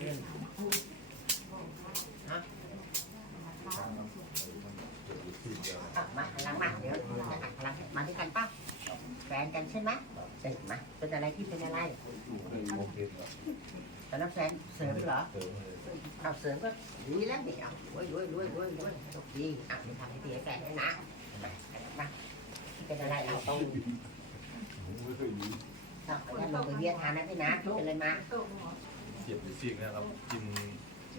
เรื่องฮะอะมาพลังมาเดี๋ยวจะหักพลังให้มาด้วยกันป่ะแฟนกันใช่ไหมเสร็จมาเป็นอะไรที่เป็นอะไรตอนนั้นแฟนเสริมเหรอเอาเสริมก็ดีแล้วเดี๋ยวรวยรวยรวยรวยรวยโชคดีอะไม่ทำให้เสียแฟนด้วยนะมามาเป็นอะไรเอาต้องเอาเอายันลงไปเวียนทานนะพี่นะเป็นอะไรมา เจ็บหรือซีกนะครับกิน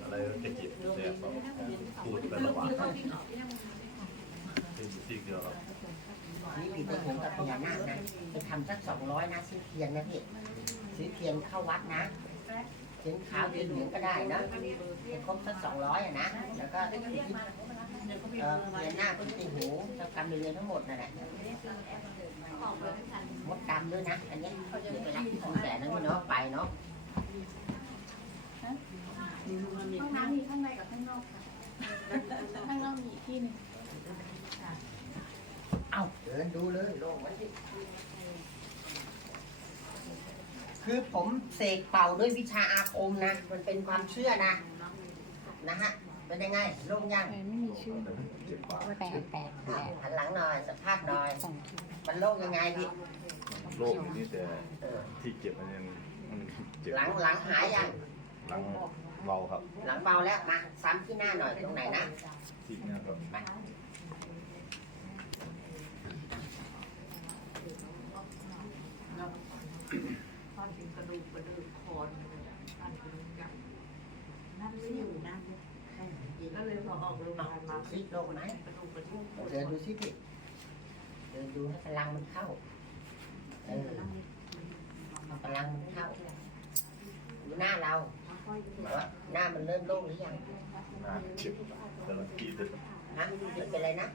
อะไรแล้วจะเจ็บแสบแบบพูดแต่ละวันเป็นซีกเดียวครับนี่มีตัวผมกับพญานาคนะไปทำสักสองร้อยนะซื้อเทียนนะพี่ซื้อเทียนเข้าวัดนะเทียนขาวเทียนเหลืองก็ได้นะครบสักสองร้อยอะนะแล้วก็เออพญานาคที่ติหูเจ้ากรรมนายทั้งหมดนั่นแหละมดดำด้วยนะ อันนี้เดี๋ยวไปรับที่คุณแสนนะพี่เนาะไปเนาะ ห้องน้ำมีข้างในกับข้างนอกค่ะ ข้างนอกมีอีกที่หนึ่งเอาเดินดูเลยโลงไว้สิคือผมเสกเป่าด้วยวิชาอาคมนะ มันเป็นความเชื่อนะ นะฮะ เป็นยังไงโล่งยังไม่มีชื่อเจ็บปากแปดแปดแปดหันหลังหน่อยสัมภาษณ์หน่อย สองที่มันโล่งยังไงพี่โรคนี้แต่เออที่เจ็บมันยังมันเจ็บหลังหลังหายยังหลัง เบาครับหลังเบาแล้วมาซ้ำที่หน้าหน่อยตรงไหนนะซีกเนี่ยครับมาทอดถึงกระดูกกระดูกคอนอันเป็นกับนั่นไม่อยู่นะก็เลยพอออกโรงพยาบาลมาซิโล่งไหมกระดูกกระดูกเดินดูซิพี่เดินดูให้พลังมันเข้าเออให้พลังมันเข้าดูหน้าเรา ว่าหน้ามันเริ่มโล่งหรือยังหน้าเจ็บแต่ละทีเจ็บฮะมันเป็นอะไรนะ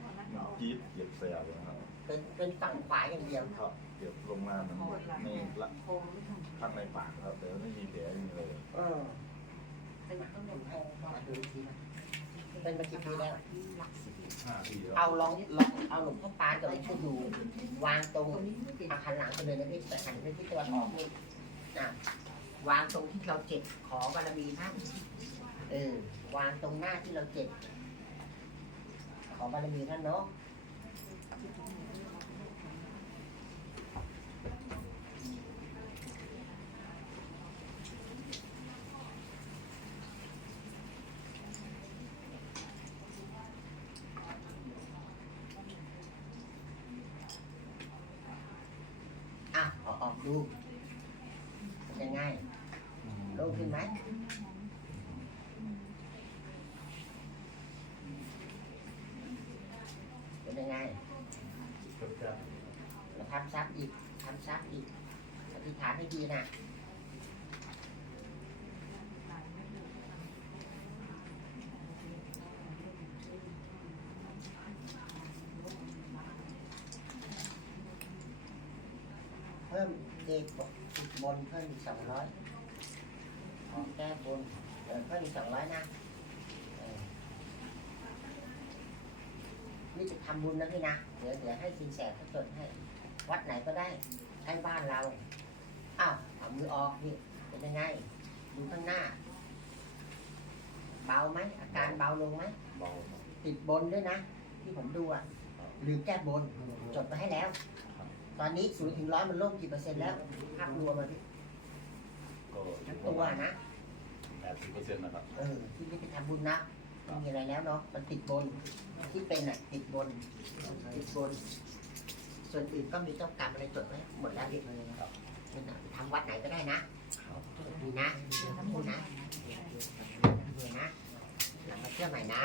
จี๊ดเจ็บแสบเลยครับเป็นเป็นฝั่งขวาอย่างเดียวครับเจ็บลงมามันในละข้างในปากครับแต่ไม่มีแผลไม่มีเลยเออเป็นมาดูอีกทีนะเป็นมากี่ปีแล้วห้าปีแล้วเอาลองลองเอาหลวงพ่อปานกับหลวงพ่อดูวางตรงอาคันหลังไปเลยนะพี่แต่หันไปที่ตัวออกนี่อะ วางตรงที่เราเจ็บขอบารมีท่านเออ วางตรงหน้าที่เราเจ็บ ขอบารมีท่านเนาะอะเอาออกดูเป็นยังไงโล่ งขึ้นไหมเป็นยังไงแล้วทำซับอีกทำซับอีกอธิษฐานให้ดีนะเพิ่มเด็กบอกติดบนเพิ่มอีกสองร้อย ของแก้บนเออเพิ่มอีกสองร้อยนะเออนี่จะทำบุญนะพี่นะ เดี๋ยวเดี๋ยวให้สินแสเขาจดให้ วัดไหนก็ได้ใช้บ้านเรา อ้าวเอามือออกนี่เป็นยังไง ดูข้างหน้า เบาไหม อาการเบาลงไหม เบาครับ ติดบนด้วยนะ ที่ผมดูอะหรือแก้บน จดมาให้แล้วตอนนี้ศูนย์ถึงร้อยมันโล่งกี่เปอร์เซ็นต์แล้วภาพรวมมัน ก็ทั้งตัวนะแปดสิบเปอร์เซ็นต์นะครับ เออที่นี่ไปทำบุญนะไม่มีอะไรแล้วเนาะมันติดบน ที่เป็นอะติดบนติดบน ส่วนอื่นก็มีเจ้ากรรมอะไรจดไว้หมดแล้วดิทำวัดไหนก็ได้นะดีนะทำบุญนะดีนะหลังมาเที่ยวใหม่นะ